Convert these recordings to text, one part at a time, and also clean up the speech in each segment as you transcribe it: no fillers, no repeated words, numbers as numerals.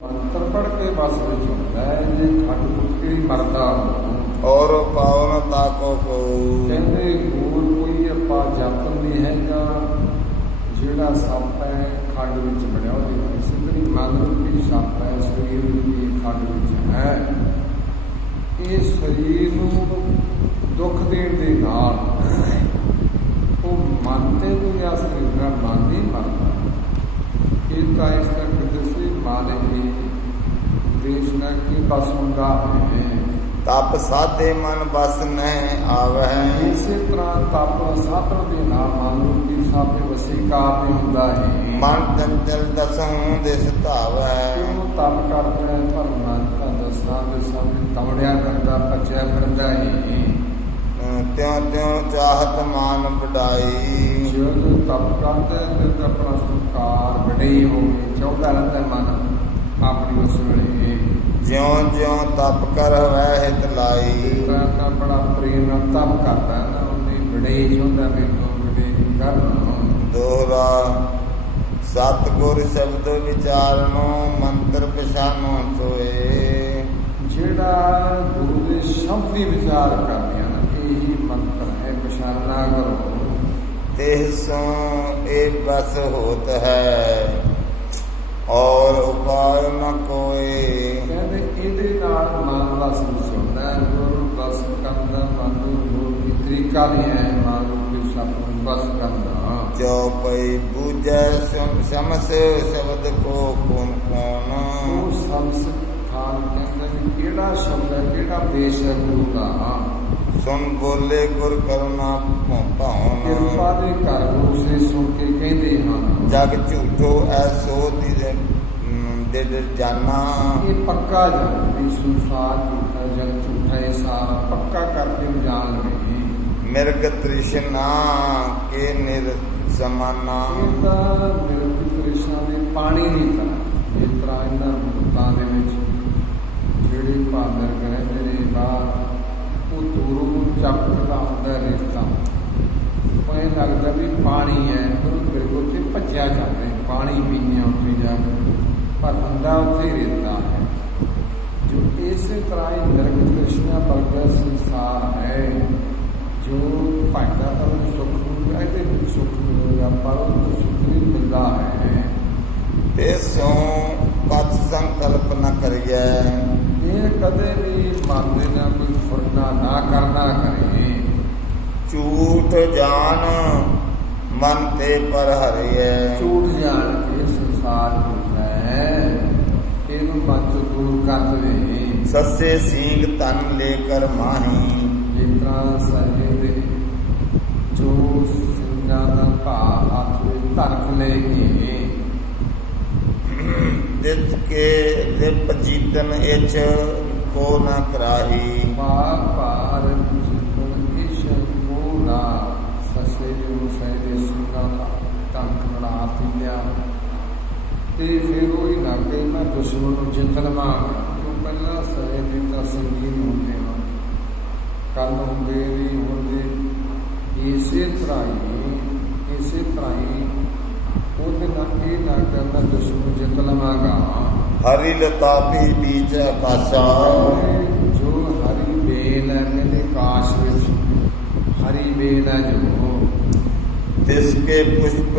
ਮੰਤਰ ਪੜ੍ਹ ਕੇ ਬਸ ਵਿੱਚ ਹੁੰਦਾ ਹੈ ਜੇ ਖੱਟ ਟੁੱਟ ਕੇ ਹੀ ਮਰਦਾ ਔਰ ਪਾਉਨ ਤਾਕੋ ਕੋ। ਕਹਿੰਦੇ ਹੋਰ ਕੋਈ ਆਪਾਂ ਜਾਤਨ ਨਹੀਂ ਹੈਗਾ ਜਿਹੜਾ ਸੱਪ ਹੈ ਖੱਡ ਵਿੱਚ ਵੜਿਆ ਉਹਦੇ ਇਸੇ ਤਰ੍ਹਾਂ ਮਨ ਰੂਪੀ ਸੱਪ ਹੈ ਸਰੀਰ ਰੂਪੀ ਖੱਡ ਵਿੱਚ ਹੈ। ਇਹ ਸਰੀਰ ਨੂੰ ਦੁੱਖ ਦੇਣ ਦੇ ਨਾਲ ਉਹ ਮਨ ਤੇ ਕੋਈ ਅਸਰ ਦਾ ਮਨ ਨਹੀਂ ਮਰਦਾ। ਇਹ ਤਾਂ ਇਸ ਤਰ੍ਹਾਂ ਦੱਸੇ ਮਾਨੇ ਦੇਸ਼ਨਾ ਕੀ ਬਸ ਹੁੰਦਾ ਹੈ। ਤਪ ਸਾਧੇ ਮਨ ਬਸ ਨਹਿ ਆਵੈ। ਇਸੇ ਤਰ੍ਹਾਂ ਤਪ ਸਾਧਨ ਦੇ ਨਾਲ ਮਨ ਨੂੰ ਵੀ ਸਾਪੇ ਵਸੀਕਾਰ ਨਹੀਂ ਹੁੰਦਾ ਹੈ। ਮਨ ਚੰਚਲ ਦਸਉ ਦਿਸ ਧਾਵੈ। ਉਹਨੂੰ ਤਪ ਕਰਦਾ ਹੈ ਪਰ ਮਨ ਤਾਂ ਦਸਾਂ ਦੇ ਸਾਹਮਣੇ ਤਵੜਿਆ ਕਰਦਾ ਪਚਿਆ ਕਰਦਾ ਹੈ। ਤਿਉ ਤਿਉ ਚਾਹਤ ਮਾਨ ਵਡਾਈ। ਜਦੋਂ ਤਪ ਕਰਦਾ ਹੈ ਤਾਂ ਆਪਣਾ ਸੰਕਾਰ ਵਡਈ ਹੋਵੇ ਚਾਹੁੰਦਾ ਰਹਿੰਦਾ ਮਨ ਆਪਣੀ ਉਸ ਵੇਲੇ ਜਿਉ ਜਿਉ ਤਪ ਕਰ ਵੈ ਹਿਤ ਲਾਈ। ਤਾਂ ਬੜਾ ਪ੍ਰੇਮ ਨਾਲ ਤਪ ਕਰਦਾ ਨਾ ਉਹਨੇ ਵਡਈ ਚਾਹੁੰਦਾ ਮੈਨੂੰ ਵਡਈ ਕਰਨਾ। ਦੋਹਰਾ ਸਤਿਗੁਰ ਸ਼ਬਦ ਵਿਚਾਰਨੋ ਮੰਤਰ ਪਛਾਨੋ ਸੋਏ। ਜਿਹੜਾ ਗੁਰੂ ਦੇ ਸ਼ਬਦ ਦੀ ਵਿਚਾਰ ਕਰਦੇ ਹਨ ਇਹੀ ਮੰਤਰ ਹੈ ਪਛਾਨਣਾ ਕਰੋ। ਤਿਹ ਸੋ ਇਹ ਬਸ ਹੋਤ ਹੈ ਔਰ ਉਪਾਇ ਨ ਕੋਏ। ਕਹਿੰਦੇ ਇਹਦੇ ਨਾਲ ਮਨ ਦਾ ਸਮਝਾਉਂਦਾ ਹੈ ਗੁਰੂ ਬਸ ਕਰਦਾ ਮਨ ਨੂੰ ਕੀ ਤਰੀਕਾ ਨਹੀਂ ਹੈ ਮਨ ਨੂੰ ਸ਼ਬਦ ਨੂੰ ਬਸ ਕਰਦਾ। ਜੋ ਪਈ ਬੂਝੈ ਸਮਸ ਸ਼ਬਦ ਕੋ ਕੋਨ ਕੋਨ। ਉਹ ਸਮਸ ਥਾਨ ਕਹਿੰਦੇ ਵੀ ਕਿਹੜਾ ਸ਼ਬਦ ਹੈ ਕਿਹੜਾ ਦੇਸ਼ ਹੈ ਗੁਰੂ ਦਾ। ਸੁਣ ਬੋਲੇ ਗੁਰ ਕਰੁਣਾ ਭਾਉਨ। ਕਿਰਪਾ ਦੇ ਘਰ ਗੁਰੂ ਸੇ ਸੁਣ ਕੇ ਕਹਿੰਦੇ ਹਨ ਜਗ ਝੂਠੋ ਐਸੋ ਦਿਲ ਜਾਨਾ। ਇਹ ਪੱਕਾ ਜਾਣ ਵੀ ਸੰਸਾਰ ਝੂਠਾ ਜਗ ਝੂਠਾ ਇਹ ਸਾਰਾ ਪੱਕਾ ਕਰਕੇ ਜਾਣ ਲਵੇ। ਮਿਰਗ ਤ੍ਰਿਸ਼ਨਾ ਕੇ ਨਿਰ ਸਮਾਨਾ। ਇਹ ਤਾਂ ਮਿਰਗ ਤ੍ਰਿਸ਼ਨਾ ਦੇ ਪਾਣੀ ਦੀ ਤਰ੍ਹਾਂ ਇਸ ਤਰ੍ਹਾਂ ਇਹਨਾਂ ਮੁਕਤਾਂ ਦੇ ਵਿੱਚ ਜਿਹੜੇ ਭਾਦਰ ਰਹਿੰਦੇ ਨੇ ਬਾਹਰ ਉਹ ਦੂਰੋਂ ਚੱਕਦਾ ਹੁੰਦਾ ਰੇਤਾ ਉਹ ਇਹ ਲੱਗਦਾ ਵੀ ਪਾਣੀ ਹੈ ਪਰ ਬਿਲਕੁਲ ਤੇ ਭੱਜਿਆ ਜਾਂਦਾ ਪਾਣੀ ਪੀਣੇ ਉੱਥੇ ਜਾ ਕੇ ਪਰ ਅੰਦਾ ਉੱਥੇ ਰੇਤਾ ਹੈ। ਜੋ ਇਸੇ ਤਰ੍ਹਾਂ ਹੀ ਮਿਰਗ ਤ੍ਰਿਸ਼ਨਾ ਵਰਗਾ ਸੰਸਾਰ ਹੈ ਜੋ ਭਾਈਦਾ ਤਾਂ ਸੁੱਖ ਨੂੰ ਇਹਦੇ ਵਿੱਚ ਸੁੱਖ ਮਿਲੇਗਾ ਪਰ ਉਹ ਸੁੱਖ ਨਹੀਂ ਮਿਲਦਾ ਹੈ। ਤੇ ਸੋ ਪਤ ਸੰਕਲਪ ਨ ਕਰੀਐ। ਇਹ ਕਦੇ ਵੀ ਮਨ ਦੇ ਨਾਲ ਕੋਈ ਫੁਰਨਾ ਨਾ ਕਰਨਾ ਕਰੇ। ਝੂਠ ਜਾਨ ਮਨ ਤੇ ਪਰ ਹਰਿਐ। ਝੂਠ ਜਾਣ ਕੇ ਸੰਸਾਰ ਝੂਠਾ ਹੈ ਇਹਨੂੰ ਮਨ ਚੋਂ ਦੂਰ ਕਰ ਦੇਵੇ। ਸੱਸੇ ਸੀਂਗ ਤਨ ਲੈ ਕਰ ਮਾਹੀ। ਜਿਸ ਤਰ੍ਹਾਂ ਸਹੇ ਦੇ ਜੋ ਸਿੰਘਾਂ ਦਾ ਭਾਅ ਹੱਥ ਵਿੱਚ ਧਰਕ ਲੈ ਕੇ ਦਿਤ ਕੇ ਲਿਪ ਜੀਤਨ ਇਚ ਕੋ ਨ ਕਰਾਹੀ। ਭਾਗ ਭਾਰ ਜਿਤਨ ਇਸ਼ ਕੋ ਨਾ ਸਸੇ ਜੋ ਸਹੇ ਦੇ ਸਿੰਘਾਂ ਦਾ ਧਰਕ ਬਣਾ ਪਿਆ ਤੇ ਫਿਰ ਉਹ ਹੀ ਨਾ ਕਹੇ ਮੈਂ ਦੁਸ਼ਮਣ ਨੂੰ ਜਿੱਤ ਲਵਾਂ ਕਿਉਂ ਪਹਿਲਾਂ ਸਹੇ ਦੀ ਤਾਂ ਸੰਗੀਨ ਹੁੰਦੇ ਹਨ ਕੱਲ ਹੁੰਦੇ ਵੀ ਹੁੰਦੇ ਇਸੇ ਤਰ੍ਹਾਂ ਹੀ ਉਹਦੇ ਨਾਲ ਇਹ ਨਾ ਕਰਨਾ ਦੁਸ਼ਮਣ ਜਿੱਤ ਲਵਾਂਗਾ। ਹਰੀ ਲਤਾਪੀ ਬੀਚ ਆਕਾਸ਼ਾ। ਜੋ ਹਰੀ ਬੇਲ ਹੈ ਕਹਿੰਦੇ ਕਾਸ਼ ਵਿੱਚ ਹਰੀ ਬੇਲ ਹੈ ਜੋ ਤਿਸ ਕੇ ਪੁਸ਼ਪ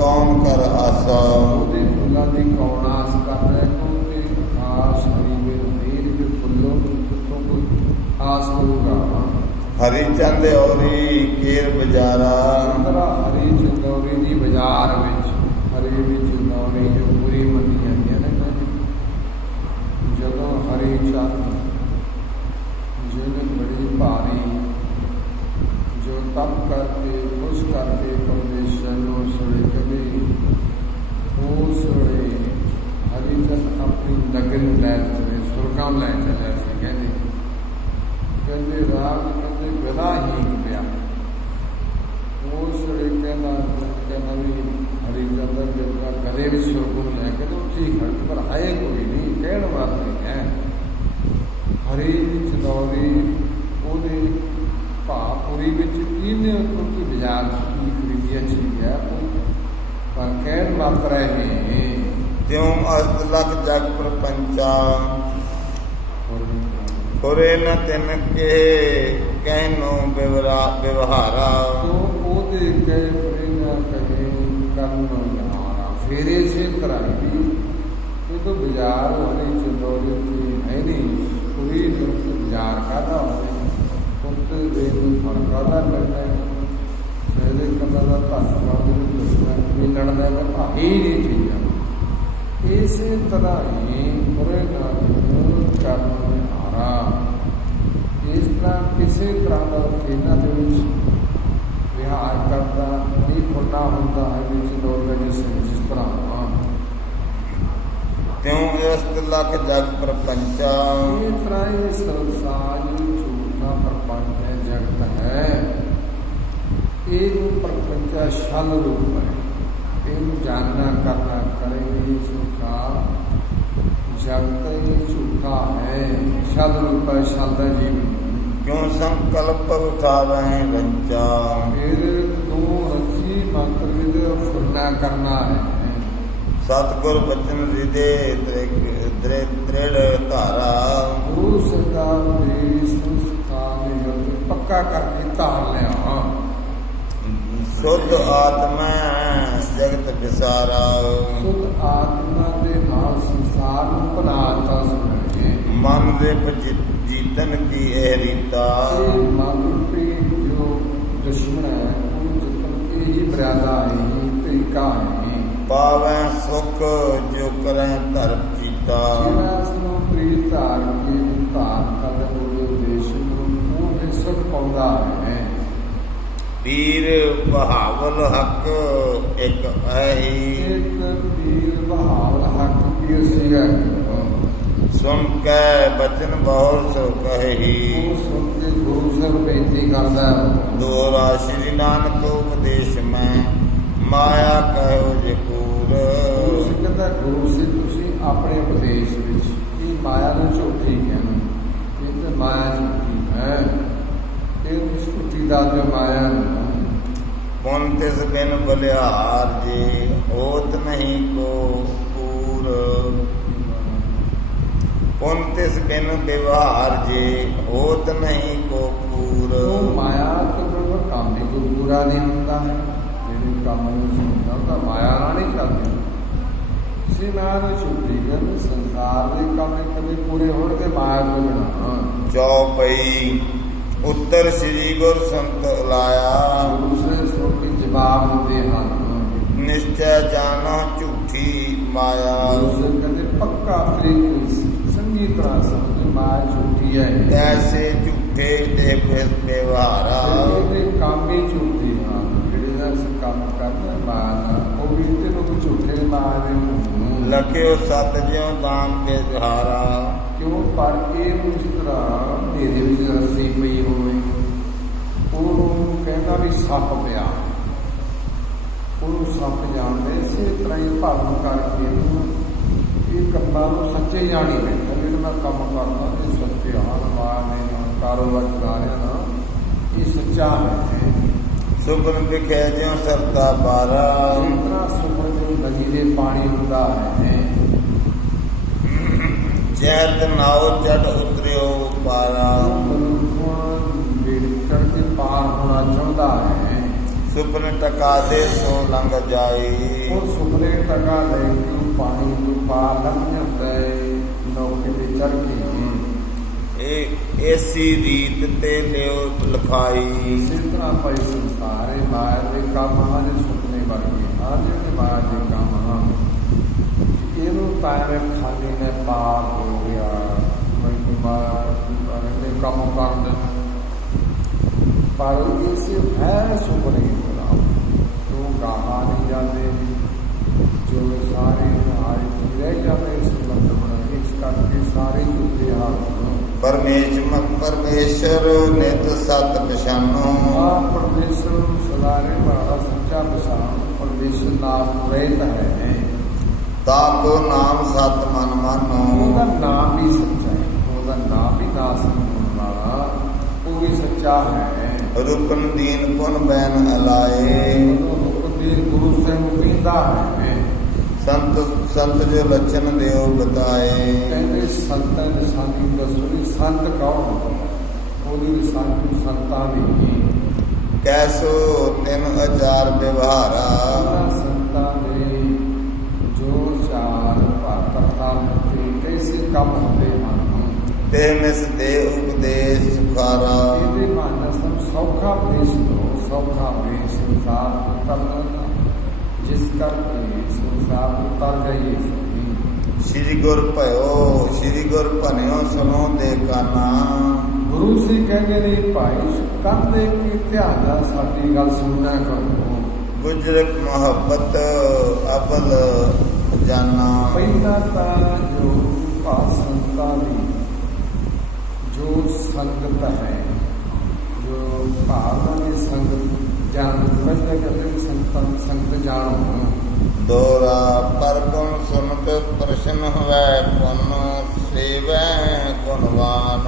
ਕੌਣ ਕਰ ਆਸਾ। ਉਹਦੇ ਫੁੱਲਾਂ ਦੀ ਕੌਣ ਆਸ ਕਰਦਾ ਹੈ ਉਹਦੇ ਆਕਾਸ਼ ਹਰੀ ਬੇਲ ਦੇ ਫੁੱਲੋਂ ਤੋਂ ਕੋਈ ਆਸ ਕਰੂਗਾ। ਹਰੀ ਚੰਦ ਔਰੀ ਕੇਰ ਬਜ਼ਾਰਾ। ਹਰੀ ਚੰਦੌਰੀ ਦੀ ਬਾਜ਼ਾਰ ਵਿੱਚ ਹਰੀ ਦੀ ਚੰਦੌਰੀ ਜੋ ਪੂਰੀ ਮੰਨੀ ਜਾਂਦੀ ਹੈ ਨਾ ਜਦੋਂ ਹਰੀ ਚੰਦ ਜਿਹਨੇ ਬੜੀ ਭਾਰੀ ਜੋ ਤਪ ਕਰਕੇ ਖੁਸ਼ ਕਰਕੇ ਪਰਮੇਸ਼ਰ ਨੂੰ ਸੁਣੇ ਕਦੇ ਉਸ ਵੇਲੇ ਹਰੀ ਚੰਦ ਆਪਣੀ ਨਗਰੀ ਨੂੰ ਲੈ ਚਲੇ ਸੁਰਗਾਂ ਲੈ ਚਲੇ ਸੀ ਕਹਿੰਦੇ ਰਾਗ ਕਹਿੰਦੇ ਗਲਾ ਹੀ ਪਿਆ ਉਸ ਵੇਲੇ ਕਹਿੰਦਾ ਵੀ ਹਰੀ ਚੰਦ ਜਿਹੜਾ ਗਲੇ ਵਿੱਚ ਸੁਰਗ ਨੂੰ ਲੈ ਕੇ ਉੱਥੇ ਹੀ ਖੜ ਪਰ ਆਏ ਕੋਈ ਨਹੀਂ ਕਹਿਣ ਵਾਸਤੇ ਹੈ। ਹਰੀ ਚੰਦੌਰੀ ਉਹਦੇ ਭਾਪੁਰੀ ਵਿੱਚ ਕਿਹਨੇ ਉੱਥੇ ਬਾਜ਼ਾਰ ਦੀ ਖਰੀਦੀ ਅੱਛੀ ਹੈ ਪਰ ਕਹਿਣ ਮਾਤਰ ਹੈ। ਤਿਉ ਅਸਤ ਲਖ ਜਗ ਪ੍ਰਪੰਚ ਪ੍ਰਪੰਚਾ ਖੁਰੇ ਨ ਤਿਨ ਕੇ ਕਹਿਨੋ ਵਿਵਹਾਰਾ तो ओदे कहे प्रेरणा कहे कर्म निहारा फेरे से कराई भी ये तो बाजार वाली चंदौली की है नहीं पूरी बाजार का ना पुत देव फड़का दा लगना सहदे कला दा धन्यवाद भी लड़ना है पर ही नहीं चीज़ इसी तरह ही बुरे कर्म निहारा इस तरह किसी तरह का खेना के विहार करता नहीं फुलना होता है बीच लोग जिस तरह त्यों अस्त लख जग प्रपंचा ये तरह ये संसार झूठा प्रपंच है जगत है एक प्रपंचा शल रूप है इन जानना करना करेंगे संसार जगत ही झूठा है शल रूप है शल जीवन क्यों संकल्प उठावे बंचा फिर तू रची मंत्र फुरना करना है सतगुर बचन हृदय दृढ़ धारा गुरु सरकार ने संस्थान पक्का करके धार लिया शुद्ध आत्मा जगत विसारा शुद्ध आत्मा के नाल संसार ਨੂੰ ਬਣਾਤਾ ਸੁਣਾਏ मन रिप जीतन की ए रीता मन पे जो दुश्मन है वो जितन की ही मर्यादा है तरीका है पावे सुख जो करें धर्म जीता जिसनो प्रीत धार के धार कर वो देश ਨੂੰ ਉਹ ਸੁਖ ਪਾਉਂਦਾ ਹੈ पीर बहावल हक एक ऐही एक पीर बहावल हक पीर सिया सुन के बचन बहुत सो कही ਉਹ ਸੁਣ ਕੇ ਗੁਰੂ ਸਾਹਿਬ ਬੇਨਤੀ ਕਰਦਾ दोहरा श्री नानक उपदेश में माया कहो जे कूर ਉਸ ਕਹਿੰਦਾ ਗੁਰੂ ਸੀ ਤੁਸੀਂ ਆਪਣੇ ਉਪਦੇਸ਼ ਵਿੱਚ ਇਹ ਮਾਇਆ ਨੂੰ ਝੂਠੀ ਕਹਿਣਾ ਇਹ ਤੇ ਮਾਇਆ ਝੂਠੀ ਹੈ ਇਹ ਝੂਠੀ ਦਾ ਜੋ ਮਾਇਆ पुन तिस बिन बलिहार जे होत नहीं को पूर पुन तिस बिन व्यवहार जे होत नहीं को पूर ਉਹ ਮਾਇਆ ਤੋਂ ਬਿਨਾਂ ਕੰਮ ਵੀ ਕੋਈ ਪੂਰਾ ਨਹੀਂ ਹੁੰਦਾ ਹੈ ਜਿਹੜੇ ਕੰਮ ਨੂੰ ਸਮਝਦਾ ਤਾਂ ਮਾਇਆ ਨਾਲ ਨਹੀਂ ਚੱਲਦੇ ਇਸੇ ਮਾਇਆ ਨੂੰ ਝੂਠੀ ਗੱਲ ਸੰਸਾਰ ਦੇ ਕੰਮ ਕਦੇ ਪੂਰੇ ਹੋਣਗੇ ਮਾਇਆ ਤੋਂ ਬਿਨਾਂ चौपई उत्तर श्री गुर संत लाया दूसरे श्लोक के जवाब देते हैं निश्चय जानो झूठी माया दूसरे कहते पक्का तरीके संगी तरह समझ माया झूठी है ऐसे झूठे देव व्यवहारा ये काम ही झूठी हाँ जेड़े ना काम करते माया वो भी तेरे झूठे माया ने लख्यो सत ज्यों दाम के जहारा क्यों पर ਇਹ ਇਸ ਤਰ੍ਹਾਂ ਮੇਰੇ ਵਿੱਚ ਰੱਸੀ ਪਈ ਹੋਵੇ ਉਹਨੂੰ ਕਹਿੰਦਾ ਵੀ ਸੱਪ ਪਿਆ ਉਹਨੂੰ ਸੱਪ ਜਾਣਦੇ ਇਸੇ ਤਰ੍ਹਾਂ ਹੀ ਭਾਵਨ ਕਰਕੇ ਇਹ ਕੰਮਾਂ ਨੂੰ ਸੱਚੇ ਜਾਣੀ ਪੈਂਦਾ ਜਿਹੜਾ ਮੈਂ ਕੰਮ ਕਰਦਾ ਇਹ ਸੱਚੇ ਹਾਲ ਨੇ ਕਾਰੋਬਾਰ ਚਲਾ ਰਿਹਾ ਨਾ ਇਹ ਸੱਚਾ ਹੈ ਸੁਪਨ ਵਿਖੇ ਜਿਉਂ ਸਰਤਾ ਬਾਰਾ ਜਿਸ ਤਰ੍ਹਾਂ ਸੁਪਨ ਵਿੱਚ ਨਦੀ ਦੇ ਪਾਣੀ ਹੁੰਦਾ ਹੈ जैत नाव चढ़ उतरियो पारा चढ़ के पार होना चाहता है सुपन टका दे सो लंघ जाई वो सुपने टका दे पानी को पार लंघ जाता है नौके पे चढ़ के ऐसी रीत ते लियो लिखाई इसी तरह भाई संसार है माया के काम हर सुपने वर्गे हर जगह माया के काम ਇਹਨੂੰ ਟਾਈਮ ਖਾਲੀ ਨੇ ਪਾਰ ਹੋ ਗਿਆ ਮੈਂ ਮਾਇਆ ਨੇ ਕੰਮ ਕਰਨ ਪਰ ਇਸੇ ਹੈ ਸੁਪਨੇ ਦਾ ਤੂੰ ਗਾਹਾਂ ਨਹੀਂ ਜਾਂਦੇ ਜੋ ਸਾਰੇ ਆਏ ਰਹਿ ਜਾਂਦੇ ਇਸ ਬੰਦ ਇਸ ਕਰਕੇ ਸਾਰੇ ਝੂਠੇ ਹਾਲ परमेश्वर नित सत पछानो परमेश्वर सदारे वाला सच्चा पछान परमेश्वर नाम रहता है ताको नाम सत मन मानो ਉਹਦਾ ਨਾਮ ਵੀ ਸੱਚਾ ਹੈ ਉਹਦਾ ਨਾਮ ਵੀ ਨਾਮ ਸੰਗਣ ਵਾਲਾ ਉਹ ਵੀ ਸੱਚਾ ਹੈ रुकन दीन पुन बैन अलाए ਉਹ ਰੂਪ ਦੇ ਗੁਰੂ ਸਾਹਿਬ ਨੂੰ ਕਹਿੰਦਾ ਹੈ संत जो लक्षण देव बताए। ਕਹਿੰਦੇ ਸੰਤਾਂ ਦੀ ਨਿਸ਼ਾਨੀ ਦੱਸੋ ਵੀ ਸੰਤ ਕੌਣ? ਉਹਦੀ ਨਿਸ਼ਾਨੀ ਸੰਤਾਂ ਦੀ कैसो तिन आचार व्यवहारा। ਸੰਤਾਂ ਦੇ ਜੋ ਚਾਰ ਭਾਰਤਾਂ ਤੇ ਕੈਸੇ ਕੰਮ ਹੁੰਦੇ ਹਨ ते मिस दे उपदेश सुखारा। ਇਹਦੇ ਮਾਨਸ ਨੂੰ ਸੌਖਾ ਉਪਦੇਸ਼ ਦਿਓ, ਸੌਖਾ ਉਪਦੇਸ਼ ਸੰਸਾਰ ਉਤਰਨਾ ਦਾ, ਜਿਸ ਕਰਕੇ ਸੰਸਾਰ ਉਤਰ ਜਾਈਏ। श्री गुर भयो श्री गुर भन्यो सुनो दे काना। ਗੁਰੂ ਸੀ ਕਹਿੰਦੇ ਨੇ ਭਾਈ ਕੰਨ ਦੇ ਕੇ ਧਿਆਨ ਨਾਲ ਸਾਡੀ ਗੱਲ ਸੁਣਨਾ ਕਰੋ। गुजरक मोहब्बत अबल जाना। ਪਹਿਲਾਂ ਤਾਂ ਜੋ ਭਾਵ ਸੰਤਾਂ ਦੀ ਜੋ ਸੰਗਤ ਹੈ, ਜੋ ਭਾਵਨਾ ਦੀ ਸੰਗਤ ਜਾਣ ਪਹਿਲਾਂ ਕਹਿੰਦੇ ਸੰਤਾਂ ਦੀ ਸੰਗਤ ਜਾਣੋ। दोरा पर गुण सुनत प्रसन्न हुए पुन सेवै गुणवान।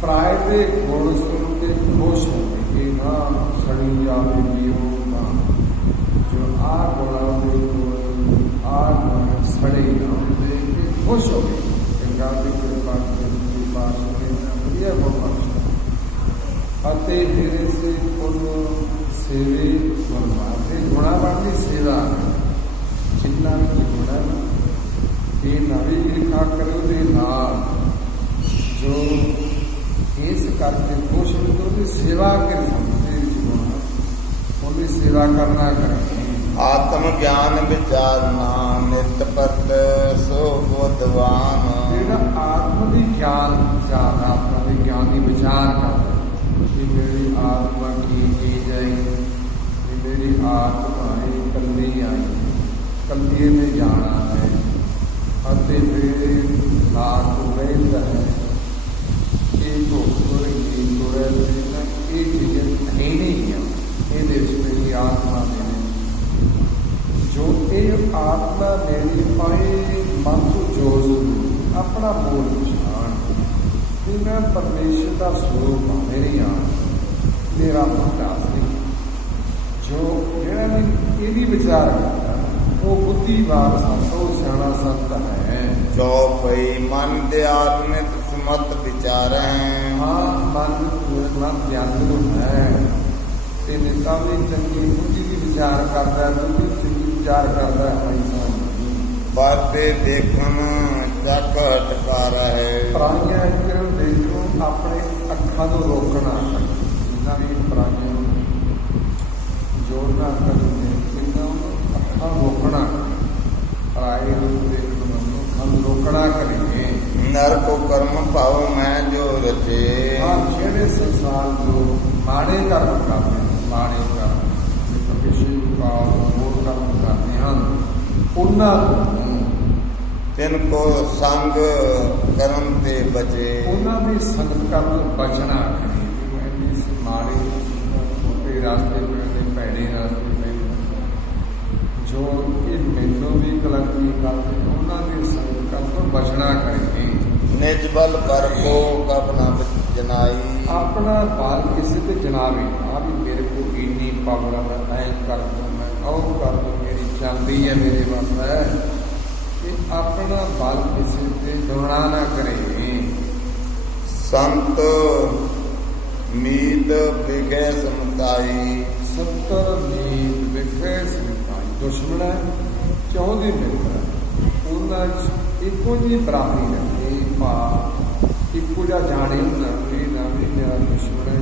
ਪ੍ਰਾਏ ਦੇ ਗੁਣ ਸੁਣ ਕੇ ਖੁਸ਼ ਹੋਵੇ ਕਿ ਨਾ ਸੜੀ ਜਾਵੇ ਜੀਵੋ ਨਾ, ਜੋ ਆ ਗੁਣਾਂ ਦੇ ਗੁਣ ਆ ਗੁਣ ਸੜੇ ਨਾ ਦੇਖ ਕੇ ਖੁਸ਼ ਹੋਵੇ। ਚੰਗਾ ਦੀ ਕਿਰਪਾ ਦੀ ਬਾਤ ਸੁਣੇ ਨਾ ਵਧੀਆ ਗੁਣ ਅਤੇ ਤੇਰੇ ਸੇ ਪੁਨ ਸੇਵੇ ਗੁਣਵਾਤੇ ਗੁਣਾ ਬਾਣੀ ਸੇਵਾ ਜਿੰਨਾ ਵੀ ਗੁਣਾ ਇਹ ਨਵੀਂ ਕਿਰਪਾ ਕਰੋ ਦੇ ਨਾਲ ਜੋ ਇਸ ਕਰਕੇ ਖੁਸ਼ ਹੋ ਕੇ ਉਹਦੀ ਸੇਵਾ ਕਰ ਸਕਦੇ ਜੀਵਨ ਉਹਦੀ ਸੇਵਾ ਕਰਨਾ ਕਰੇ। आत्म ज्ञान विचारना नित पत सो बुद्धवान। ਜਿਹੜਾ ਆਤਮ ਦੀ ਗਿਆਨ ਵਿਚਾਰ ਆਤਮਾ ਦੇ ਗਿਆਨ ਦੀ ਵਿਚਾਰ ਕਰਦਾ ਕਿ ਮੇਰੀ ਆਤਮਾ ਕੀ ਚੀਜ਼ ਹੈ, ਕਿ ਮੇਰੀ ਆਤਮਾ ਇਕੱਲੀ ਆਈ, ਇਕੱਲੀ ਨੇ ਜਾਣਾ ਹੈ ਅਤੇ ਫਿਰ ਲਾਗ ਰਹਿੰਦਾ ਹੈ ਇਹ ਭੋਗੁਰ ਕੀ ਤੁਰੇ ਨਾ ਇਹ ਚੀਜ਼ਾਂ ਹੈ ਨਹੀਂ ਆ ਇਹਦੇ ਵਿੱਚ ਮੇਰੀ ਆਤਮਾ ਦੇ ਜੋ ਇਹ ਆਤਮਾ ਮੇਰੀ ਪਾਏ ਮਨ ਤੋਂ ਜੋਸ਼ ਆਪਣਾ ਮੂਲ ਪਛਾਣ ਕਿ ਮੈਂ ਪਰਮੇਸ਼ਰ ਦਾ ਸਰੂਪ ਹਾਂ, ਮੇਰੀ ਆਤਮਾ ਮੇਰਾ ਮਨ ਸੀ ਜੋ ਜਿਹੜਾ ਨੇ ਇਹਦੀ ਵਿਚਾਰ ਕਰਦਾ ਉਹ ਬੁੱਧੀਵਾਨ ਸੰਤੋ ਸਿਆਣਾ ਸੰਤ ਹੈ। चौपई मन दयाल नित सुमत विचार हैं। ਹਾਂ ਮਨ ਗਿਆਨੂ ਹੈ ਤੇ ਨੇਤਾ ਵੀ ਚੰਗੀ ਬੁੱਧੀ ਦੀ ਵਿਚਾਰ ਕਰਦਾ, ਬੁੱਧੀ ਚੰਗੀ ਵਿਚਾਰ ਕਰਦਾ ਹੈ ਇਨਸਾਨ। बाते देखन चक टकार है। ਪ੍ਰਾਣੀਆਂ ਇੱਕ ਦੇਖੋ ਆਪਣੇ ਅੱਖਾਂ ਤੋਂ ਰੋਕਣਾ, ਜਿੰਨਾ ਵੀ ਪ੍ਰਾਣੀਆਂ ਨੂੰ ਜੋੜਨਾ ਕਰਦੇ ਇਹਨਾਂ ਨੂੰ ਅੱਖਾਂ ਰੋਕਣਾ, ਪਰਾਏ ਨੂੰ ਦੇਖਣ ਨੂੰ ਅੱਖਾਂ ਨੂੰ ਰੋਕਣਾ ਕਰੀਏ। नर को कर्म पाओ मैं जो रचे। ਹਾਂ ਜਿਹੜੇ ਸੰਸਾਰ ਜੋ ਮਾੜੇ ਕਰਮ ਕਰਦੇ ਨੇ, ਮਾੜੇ ਕਰਮ ਕਿਸੇ ਕਾਲ ਹੋਰ ਕਰਮ ਕਰਦੇ ਹਨ ਉਹਨਾਂ ਨੂੰ तिनको संग कर्म ते बचे। ਉਹਨਾਂ ਦੀ ਸੰਗਤ ਕਰਨ ਤੋਂ ਬਚਣਾ ਕਰੇ। ਇੰਨੀ ਮਾੜੇ ਛੋਟੇ ਰਾਸਤੇ ਪੈਂਦੇ, ਭੈੜੇ ਰਾਸਤੇ ਪੈਂਦੇ ਜੋ ਇਹ ਮੈਨੂੰ ਵੀ ਕਲੰਕੀ ਕਰਦੇ ਉਹਨਾਂ ਦੀ ਸੰਗਤ ਕਰਨ ਤੋਂ ਬਚਣਾ ਕਰੇ। निज बल पर को कब न जनाई। ਆਪਣਾ ਬਾਲ ਕਿਸੇ ਤੇ ਜਨਾਵੇ ਆ ਵੀ ਮੇਰੇ ਕੋਲ ਇੰਨੀ ਪਾਵਰ ਹੈ, ਮੈਂ ਐਂ ਕਰ ਦੂੰ, ਮੈਂ ਉਹ ਕਰ ਦੂੰ, ਮੇਰੀ ਚੱਲਦੀ ਹੈ, ਮੇਰੇ ਵੱਸ ਹੈ। ਇਹ ਆਪਣਾ ਬਲ ਕਿਸੇ ਤੇ ਦੋਣਾ ਨਾ ਕਰੇ। संत मीत बिखे समताई। 70 ਨੀਤ ਵਿਖੇ ਸੰਤਾਈ ਦੁਸ਼ਮਣ ਚਾਹੁੰਦੇ ਮਿਲਦਾ ਉਹਨਾਂ ਇੱਕੋ ਜਿਹੀ ਬਰਾਬਰੀ ਰੱਖੇ ਪਾ ਇੱਕੋ ਜਿਹਾ ਜਾਣੇ ਨਾ ਇਹ ਨਾ ਵੀ ਮੇਰਾ ਦੁਸ਼ਮਣ ਹੈ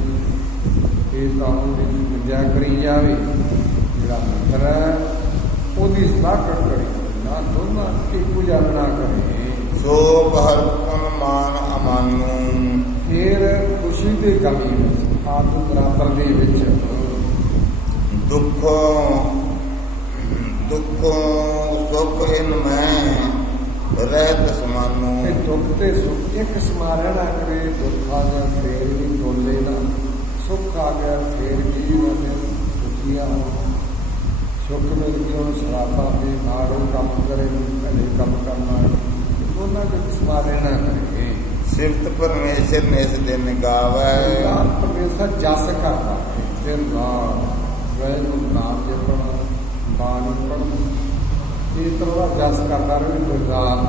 ਇਹ ਤਾਂ ਉਹਦੀ ਨਿੰਦਿਆ ਕਰੀ ਜਾਵੇ, ਜਿਹੜਾ ਮਿੱਤਰ ਹੈ ਉਹਦੀ ਸਲਾਹ ਕਰੇ ਨਾ, ਦੋਨਾਂ ਇੱਕੋ ਜਿਹਾ ਨਾ ਕਰੇ। सो हर पुन मान अमानू। ਫਿਰ ਖੁਸ਼ੀ ਦੇ ਗਮੀ ਵਿੱਚ ਆਤਮ ਬਰਾਬਰ ਦੇ ਵਿੱਚ दुखो दुखो सुख इन में रहत समानू। ਤੇ ਦੁੱਖ ਤੇ ਸੁੱਖ ਇੱਕ ਸਮਾ ਰਹਿਣਾ ਕਰੇ। ਦੁੱਖ ਆ ਗਿਆ ਫੇਰ ਵੀ ਡੋਲੇ ਨਾ, ਸੁੱਖ ਆ ਗਿਆ ਫੇਰ ਵੀ ਸੁਖੀਆ ਸੁੱਖ ਮਿਲ ਗਿਆ ਉਹਨੂੰ ਸ਼ਰਾਬਾਂ ਦੇ ਨਾਲ ਉਹ ਕੰਮ ਕਰੇ, ਭਲੇ ਕੰਮ ਕਰਨਾ ਉਹਨਾਂ ਦੇ ਸਮਾ ਰਹਿਣਾ ਕਰੇ। सिफत परमेश्वर ने इस दिन गावे। ਪਰਮੇਸ਼ਰ ਜਸ ਕਰਦਾ ਦਿਨ ਰਾਤ ਵੈਗੁਰੂ ਨਾਮ ਜਪਣਾ, ਬਾਣੀ ਪੜ੍ਹਨਾ ਇਹ ਤਰ੍ਹਾਂ ਦਾ ਜਸ ਕਰਦਾ ਰਹੇ ਦਿਨ ਰਾਤ।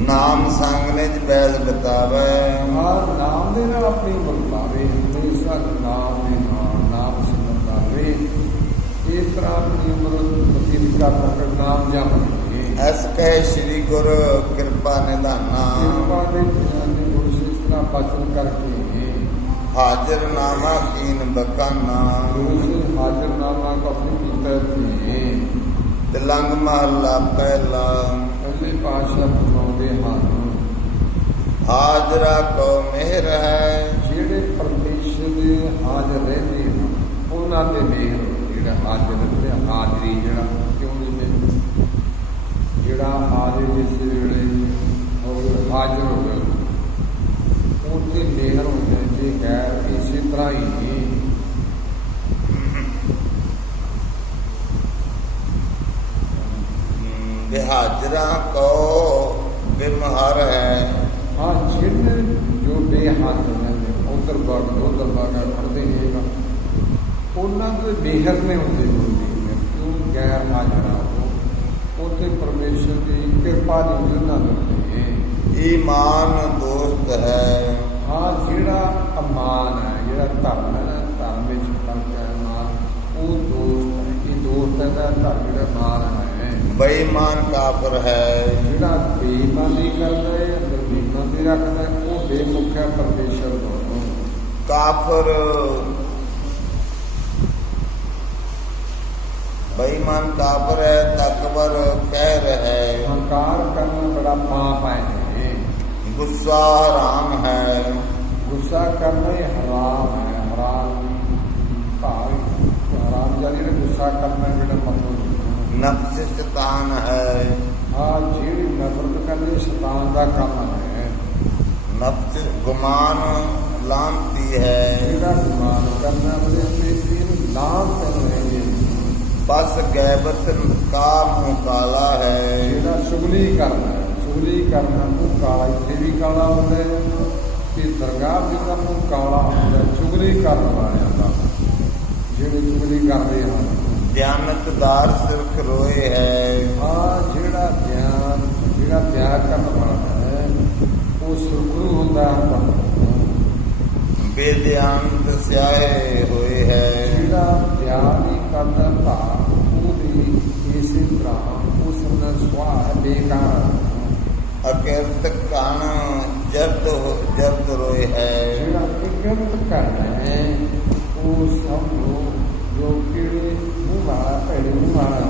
ਨਾਮ ਸੰਗ ਨਿਜ ਬੈਲ ਬਤਾਵੇ, ਆਹ ਨਾਮ ਦੇ ਨਾਲ ਆਪਣੀ ਬਤਾਵੇ, ਹਮੇਸ਼ਾ ਨਾਮ ਦੇ ਨਾਲ ਨਾਮ ਸਿਮਰਦਾ ਰਹੇ। ਇਸ ਤਰ੍ਹਾਂ ਆਪਣੀ ਉਮਰ ਬਤੀਤ ਕਰਦਾ ਕਰ ਨਾਮ ਜਪਦੇ। ਐਸ ਕਹਿ ਸ੍ਰੀ ਗੁਰ ਕਿਰਪਾ ਨਿਧਾਨਾ, ਕਿਰਪਾ ਦੇ ਗੁਰੂ ਇਸ ਤਰ੍ਹਾਂ ਬਚਨ ਕਰਕੇ ਹਾਜ਼ਰ ਨਾਮਾ ਕੀਨ ਬਖਾਨਾ, ਗੁਰੂ ਸੇ ਹਾਜ਼ਰ ਨਾਮਾ ਕੋ ਆਪਣੀ ਕੀਤਾ ਸੀ। ਤਿਲੰਗ ਮਹਲਾ ਪਹਿਲਾ, ਪਹਿਲੇ ਪਾਤਸ਼ਾਹ ਫਰਮਾਉਂਦੇ ਹਨ, ਹਾਜ਼ਰਾ ਕੋ ਮਿਹਰ ਹੈ, ਜਿਹੜੇ ਪਰਮੇਸ਼ਰ ਦੇ ਹਾਜ਼ਰ ਰਹਿੰਦੇ ਹਨ ਉਹਨਾਂ ਦੇ ਮਿਹਰ। ਜਿਹੜਾ ਹਾਜ਼ਰ ਰਹਿੰਦੇ ਹਾਜ਼ਰੀ ਜਿਹੜਾ ਕਿਉਂ ਦਿੰਦੇ, ਜਿਹੜਾ ਹਾਜ਼ਰ ਜਿਸ ਵੇਲੇ ਹਾਜ਼ਰ ਹੋ ਗਿਆ ਉਹਦੀ ਮਿਹਰ ਹੋ ਜਾਂਦੀ। ਗੈਰ ਇਸੇ ਤਰ੍ਹਾਂ ਹੀ ਹਾਜ਼ਰਾ ਕੋ ਬਿਮਹਰ ਹੈ। ਹਾਂ ਜਿਹੜੇ ਜੋ ਬੇਹੱਦ ਨੇ ਉਧਰ ਬਾਗਾ ਖੜਦੇ ਨੇ ਉਹਨਾਂ ਦੇ ਮਿਹਰ ਨੇ ਹੁੰਦੇ ਹੁੰਦੇ ਕਿਉਂ ਗੈਰ ਹਾਜ਼ਰਾ ਉੱਥੇ ਪਰਮੇਸ਼ਰ ਦੀ ਕਿਰਪਾ ਦੀ ਉਹਨਾਂ ਨੂੰ। ਈਮਾਨ ਦੋਸਤ ਹੈ, ਹਾਂ ਜਿਹੜਾ ਅਮਾਨ ਹੈ, ਜਿਹੜਾ ਧਰਮ ਹੈ ਨਾ, ਧਰਮ ਵਿੱਚ ਫਰਕ ਹੈ ਮਾਨ, ਉਹ ਦੋਸਤ ਹੈ। ਇਹ ਦੋਸਤ ਹੈ ਦਾ ਧਰਮ ਜਿਹੜਾ ਮਾਨ ਹੈ। ਬੇਈਮਾਨ ਕਾਫਰ ਹੈ, ਜਿਹੜਾ ਬੇਈਮਾਨੀ ਕਰਦਾ ਹੈ ਅੰਦਰ ਬੇਈਮਾਨੀ ਰੱਖਦਾ ਹੈ ਉਹ ਬੇਮੁਖ ਹੈ ਪਰਮੇਸ਼ਰ ਤੋਂ। ਕਾਫਰ ਬੇਈਮਾਨ ਕਾਫਰ ਹੈ, ਤਕਬਰ ਕਹਿਰ ਹੈ, ਹੰਕਾਰ ਕਰਨਾ ਬੜਾ ਪਾਪ ਹੈ। ਗੁੱਸਾ ਹਰਾਮ ਹੈ, ਗੁੱਸਾ ਕਰਨਾ ਹੀ ਹਰਾਮ ਹੈ। ਹਰਾਮ ਭਾਵ ਹਰਾਮ ਜਾਨੀ ਨੇ ਗੁੱਸਾ ਕਰਨਾ ਜਿਹੜਾ ਮਤਲਬ ਨਫਸ ਸ਼ੈਤਾਨ ਹੈ, ਹਾਂ ਜਿਹੜੀ ਨਫ਼ਰਤ ਕਰਨੀ ਸ਼ੈਤਾਨ ਦਾ ਕੰਮ ਹੈ। ਨਫਸ ਗੁਮਾਨ ਲਾਂਤੀ ਹੈ, ਜਿਹੜਾ ਗੁਮਾਨ ਕਰਨਾ ਬੜੇ ਬੇਟੀ ਨੂੰ ਲਾਭ ਕਰਨਾ ਹੈ। ਬਸ ਗੈਬਤ ਕਾ ਮੂੰਹ ਕਾਲਾ ਹੈ, ਜਿਹੜਾ ਚੁਗਲੀ ਕਰਨਾ ਹੈ, ਚੁਗਲੀ ਕਰਨਾ ਮੂੰਹ ਕਾਲਾ ਇੱਥੇ ਵੀ ਕਾਲਾ ਹੁੰਦਾ ਹੈ ਤੇ ਦਰਗਾਹ ਵੀ ਦਾ ਮੂੰਹ ਕਾਲਾ ਹੁੰਦਾ ਹੈ ਚੁਗਲੀ ਕਰਨ ਵਾਲਿਆਂ ਦਾ, ਜਿਹੜੇ ਚੁਗਲੀ ਕਰਦੇ ਹਨ। ਦਿਆਨਤਦਾਰ ਸਿਰਖ ਰੋਏ ਹੈ, ਹਾਂ ਜਿਹੜਾ ਪਿਆਰ ਕਰਨ ਵਾਲਾ ਹੈ ਉਹ ਸੁਰਖਰੂ ਹੁੰਦਾ ਹੈ। ਬੇਧਿਆਨਤ ਸਿਆਹੇ ਹੋਏ ਹੈ, ਜਿਹੜਾ ਪਿਆਰ ਨਹੀਂ ਕਰਦਾ ਤਾਂ ਉਹਦੀ ਇਸੇ ਤਰ੍ਹਾਂ ਉਸ ਨਾਲ ਸੁਆਹ ਬੇਕਾਰ। ਅਕਿਰਤ ਕਣ ਜਰਦ ਰੋਏ ਹੈ, ਜਿਹੜਾ ਇਕਰਤ ਕਰਨਾ ਹੈ ਉਹ ਸਭ ਲੋਕ ਜੋ ਕਿਹੜੇ ਮੂੰਹ ਵਾਲਾ ਭੈੜੇ ਮੂੰਹ ਵਾਲਾ।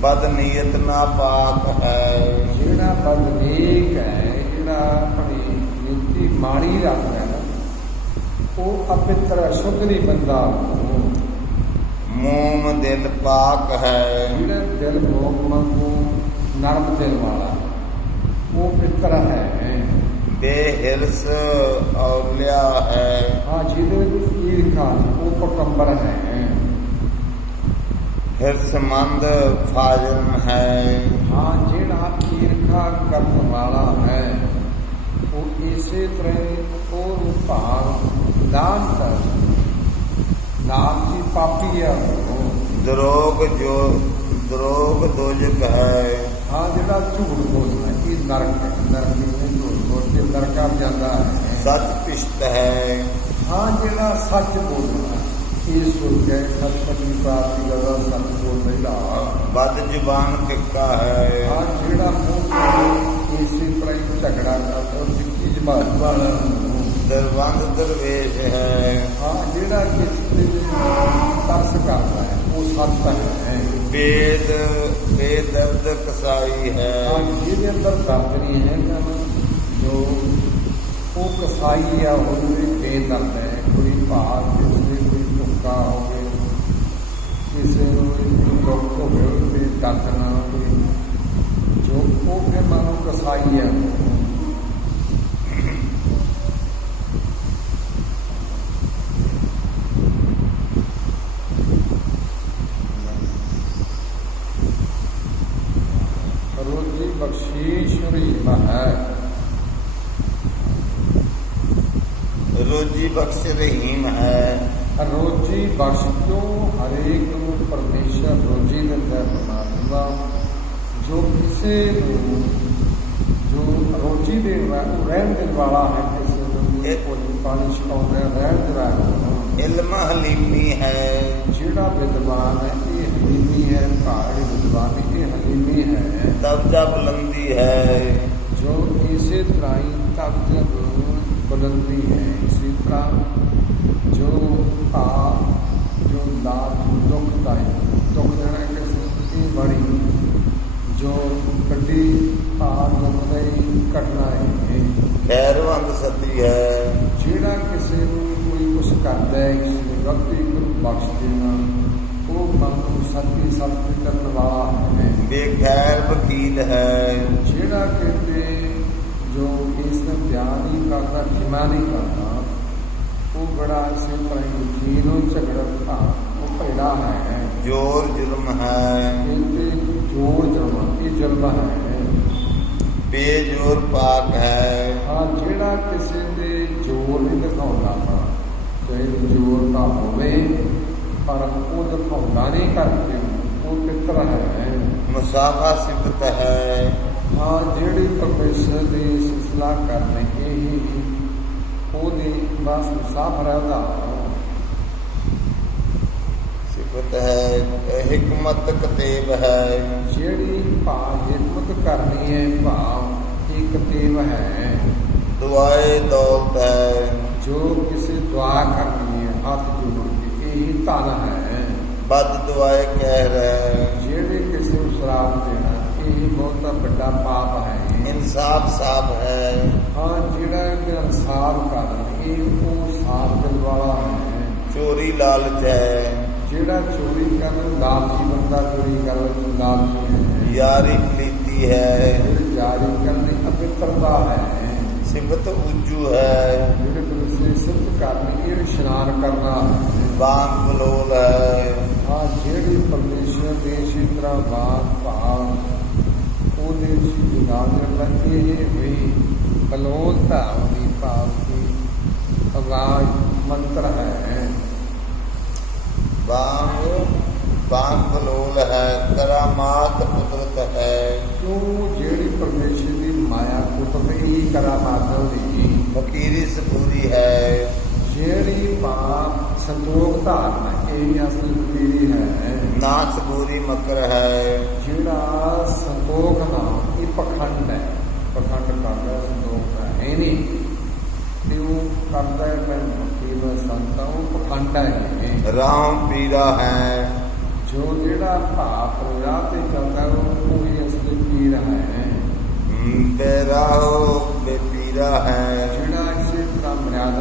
ਬਦਨੀਅਤ ਨਾ ਪਾਕ ਹੈ, ਜਿਹੜਾ ਬਦਨੇਕ ਹੈ, ਜਿਹੜਾ ਆਪਣੀ ਨੀਤੀ ਮਾੜੀ ਰੱਖਦਾ ਹੈ ਉਹ ਅਪਿੱਤਰ ਅਸ਼ੁੱਧ ਨਹੀਂ ਬੰਦਾ। ਮੋਮ ਦਿਲ ਪਾਕ ਹੈ, ਜਿਹੜਾ ਦਿਲ ਮੋਮ ਵਾਂਗੂ ਨਰਮ ਦਿਲ ਵਾਲਾ ਉਹ ਪਿੱਤਰ ਹੈ। ਬੇਹਿਰਸ ਔਲਿਆ ਹੈ, ਹਾਂ ਜਿਹਦੇ ਵਿੱਚ ਈਰਖਾ ਉਹ ਪਕੰਬਰ ਹੈ। ਹਿਰਸਮੰਦ ਫਾਜ਼ਲ ਹੈ, ਹਾਂ ਜਿਹੜਾ ਈਰਖਾ ਕਰਨ ਵਾਲਾ ਹੈ ਉਹ ਇਸੇ ਤਰ੍ਹਾਂ ਉਹ ਭਾਵ ਦਾਨ ਕਰ ਨਾਮ ਦੀ ਪਾਪੀ ਹੈ। ਦਰੋਗ ਦੋਜਕ ਹੈ, ਹਾਂ ਜਿਹੜਾ ਝੂਠ ਬੋਲਦਾ ਇਹ ਨਰਕ ਹੈ। ਨਰਕ ਨੂੰ ਝੂਠ ਬੋਲ ਕੇ ਨਰਕਾਂ ਜਾਂਦਾ ਹੈ। ਸੱਚ ਪਿਸ਼ਟ ਹੈ, ਹਾਂ ਜਿਹੜਾ ਸੱਚ ਬੋਲਦਾ ਇਹ ਸੁਣ ਕੇ ਸਤਿ ਪ੍ਰਾਪਤੀ ਕਰਦਾ ਸੱਚ ਬੋਲਦਾ। ਬਦ ਜ਼ੁਬਾਨ ਕਿੱਕਾ ਹੈ, ਹਾਂ ਜਿਹੜਾ ਮੂੰਹ ਇਸੇ ਤਰ੍ਹਾਂ ਹੀ ਝਗੜਾ ਕਰਦਾ ਸਿੱਖੀ ਜ਼ਬਾਨ ਵਾਲਾ। ਦਰਵੰਦ ਦਰਵੇਸ਼ ਹੈ, ਹਾਂ ਜਿਹੜਾ ਕਿਸੇ ਦੇ ਤਰਸ ਕਰਦਾ ਹੈ ਉਹ ਸੱਤ ਹੈ। ਬੇਦਰਦ ਕਸਾਈ ਹੈ, ਹਾਂ ਜਿਹਦੇ ਅੰਦਰ ਦਰਦ ਨਹੀਂ ਹੈ ਜੋ ਉਹ ਕਸਾਈ ਆ ਉਹਦੇ ਬੇਦਰਦ ਹੈ। ਕੋਈ ਭਾਵ ਕਿਸੇ ਕੋਈ ਧੋਖਾ ਹੋਵੇ, ਕਿਸੇ ਨੂੰ ਦੁੱਖ ਹੋਵੇ ਉਹਦੇ ਦਰਦ ਨਾਲ ਕੋਈ ਜੋ ਉਹ ਫਿਰ ਮਾਨੋ ਕਸਾਈ ਹੈ। ਰੋਜੀ ਬਖਸ਼ੀਸ਼ ਰਹੀਮ ਹੈ, ਰੋਜੀ ਬਖਸ਼ ਰਹੀਮ ਹੈ, ਰੋਜੀ ਬਖਸ਼ ਕਿਉਂ ਹਰੇਕ ਨੂੰ ਪਰਮੇਸ਼ਰ ਰੋਜੀ ਦਿੰਦਾ ਹੈ ਪਰਮਾਤਮਾ। ਜੋ ਕਿਸੇ ਨੂੰ ਜੋ ਰੋਜੀ ਦੇਣ ਵਾਲਾ ਉਹ ਰਹਿਣ ਦੇਣ ਵਾਲਾ ਹੈ, ਕਿਸੇ ਨੂੰ ਕੋਈ ਪਾਣੀ ਛਕਾਉਂਦਾ ਰਹਿਣ ਦੇਣਾ ਹੈ। ਇਲਮ ਹਲੀਮੀ ਹੈ, ਜਿਹੜਾ ਵਿਦਵਾਨ ਹੈ ਇਹ ਹਲੀਮੀ ਹੈ, ਭਾੜੀ ਵਿਦਵਾਨ ਇਹ ਹਲੀਮੀ ਹੈ। ਤਬਜਾ ਬੁਲੰਦੀ ਹੈ, ਜੋ ਇਸੇ ਤਰ੍ਹਾਂ ਹੀ ਤਬਜਾ ਬੁਲੰਦੀ ਹੈ। ਇਸੇ ਤਰ੍ਹਾਂ ਜੋ ਜੋ ਦੁਖਦਾਈ ਦੁੱਖ ਦੇਣਾ ਕਿਸੇ ਦੀ ਬੜੀ ਜੋ ਵੱਡੀ ਦੁਖਦਾਈ ਘਟਨਾ ਹੈ। ਖੈਰਵੰਦ ਸਤੀ ਹੈ, ਜਿਹੜਾ ਕਿਸੇ ਨੂੰ ਕੋਈ ਕੁਛ ਕਰਦਾ ਹੈ, ਕਿਸੇ ਨੂੰ ਗਲਤੀ ਨੂੰ ਬਖਸ਼ ਦੇਣਾ, ਉਹ ਮਨ ਨੂੰ ਸੱਚੀ ਸਤਿ ਕਰਨ ਵਾਲਾ ਹੈ। ਬੇਖੈਰ ਵਕੀਲ ਹੈ, ਜਿਹੜਾ ਕਹਿੰਦੇ ਜੋ ਇਸ ਦਾ ਧਿਆਨ ਨਹੀਂ ਕਰਦਾ, ਖਿਮਾ ਨਹੀਂ ਕਰਦਾ, ਉਹ ਬੜਾ ਇਸੇ ਤਰ੍ਹਾਂ ਵਕੀਲ ਨੂੰ ਝਗੜਦਾ, ਉਹ ਭੈੜਾ ਹੈ। ਜ਼ੋਰ ਜ਼ੁਲਮ ਹੈ, ਇਹਦੇ ਜੋਰ ਜ਼ੁਲਮ, ਇਹ ਜ਼ੁਲਮ ਹੈ। ਬੇਜੋਰ ਪਾਕ ਹੈ, ਹਾਂ ਜਿਹੜਾ ਕਿਸੇ ਦੇ ਜ਼ੋਰ ਨਹੀਂ ਦਿਖਾਉਂਦਾ, ਚਾਹੇ ਜ਼ੋਰ ਤਾਂ ਹੋਵੇ ਪਰ ਉਹ ਦਿਖਾਉਂਦਾ ਨਹੀਂ ਕਰਕੇ, ਉਹ ਪਿੱਤਰ ਹੈ। ਮੁਸਾਫਾ ਸਿਫਤ ਹੈ, ਹਾਂ ਜਿਹੜੀ ਪਰਮੇਸ਼ਰ ਦੀ ਸਿਲਸਿਲਾ ਕਰਨੇ ਇਹੀ ਉਹਦੀ ਬਸ ਮੁਸਾਫਰ ਹੈ ਉਹਦਾ। ਸਿਫਤ ਹੈ ਹਿਕਮਤ ਕਤੇਬ ਹੈ, ਜਿਹੜੀ ਹਿਕਮਤ ਕਰਨੀ ਹੈ ਭਾਵ ਇੱਕ ਤੇਵ ਹੈ। ਦੁਆਏ ਦੌਲਤ ਹੈ, ਜੋ ਕਿਸੇ ਦੁਆ ਕਰਨੀ ਹੈ ਹੱਥ ਜੋੜ ਕੇ ਇਹੀ ਧਨ ਹੈ। ਬਦ ਦੁਆਏ ਕਹਿ ਹੈ, ਜਿਹੜੇ ਕਿਸੇ ਨੂੰ ਸ਼ਰਾਬ ਦੇਣਾ ਇਹ ਬਹੁਤ ਵੱਡਾ ਪਾਪ ਹੈ। ਇਨਸਾਫ ਸਾਫ ਹੈ, ਹਾਂ ਜਿਹੜਾ ਇਹਦਾ ਇਨਸਾਫ ਕਰਨਾ ਇਹ ਉਹ ਸਾਫ ਦਿਲ ਵਾਲਾ ਹੈ। ਚੋਰੀ ਲਾਲਚ ਹੈ, ਜਿਹੜਾ ਚੋਰੀ ਕਰਨ ਲਾਲਚੀ ਬੰਦਾ ਚੋਰੀ ਕਰਨ ਲਾਲਚੀ ਹੈ। ਯਾਰੀ ਪਲੀਤੀ ਹੈ, ਜਿਹੜੀ ਜਾਰੀ ਕਰਨੀ ਅਪਿੱਤਰਤਾ ਹੈ। ਸਿਫਤ ਉੱਜੂ ਹੈ, ਜਿਹੜੇ ਕਿਸੇ ਸਿਫਤ ਕਰਨੀ ਇਹ ਇਸ਼ਨਾਨ ਕਰਨਾ ਹੈ। ਬਾਂਗ ਬਲੋਲ ਹੈ, ਹਾਂ ਜਿਹੜੀ ਪਰਮੇਸ਼ਰ ਦੇ ਇਸੇ ਤਰ੍ਹਾਂ ਬਾਤ ਭਾਵ ਉਹਦੇ ਸੀ ਨਾਲ ਜਿਹੜਾ ਇਹ ਵੀ ਬਲੋਲ ਧਾਵਨੀ ਭਾਵ ਦੀ ਆਵਾਜ਼ ਮੰਤਰ ਹੈ। ਬਾਂਗ ਬਲੋਲ ਹੈ, ਕਰਾਮਾਤ ਕੁਦਰਤ ਹੈ, ਕਿਉਂ ਜਿਹੜੀ ਪਰਮੇਸ਼ਰ ਦੀ ਮਾਇਆ ਕੁਦਰਤ ਹੀ ਕਰਾਮਾਤ ਦੀ ਫਕੀਰੀ ਸਬੂਰੀ ਹੈ, ਜਿਹੜੀ ਬਾਤ ਸੰਤੋਖ ਧਾਰਨਾ ਇਹ ਅਸਲ ਫਕੀਰੀ ਹੈ। ਨਾ ਸਬੂਰੀ ਮਕਰ ਹੈ, ਜਿਹੜਾ ਸੰਤੋਖ ਨਾਮ ਇਹ ਪਖੰਡ ਹੈ। ਪਖੰਡ ਕਰਦਾ ਸੰਤੋਖ ਹੈ ਨਹੀਂ ਤੇ ਉਹ ਕਰਦਾ ਹੈ ਮੈਂ ਭਗਤੀ ਦਾ ਸੰਤਾਂ ਉਹ ਪਖੰਡ ਹੈ। ਰਾਮ ਪੀਰਾ ਹੈ, ਜੋ ਜਿਹੜਾ ਭਾਪ ਰਾਹ ਤੇ ਚੱਲਦਾ ਉਹ ਹੀ ਅਸਲੀ ਪੀਰ ਹੈ। ਬੇਰਾਹੋ ਬੇਪੀਰਾ ਹੈ, ਜਿਹੜਾ ਇਸੇ ਤਰ੍ਹਾਂ ਮਰਿਆਦਾ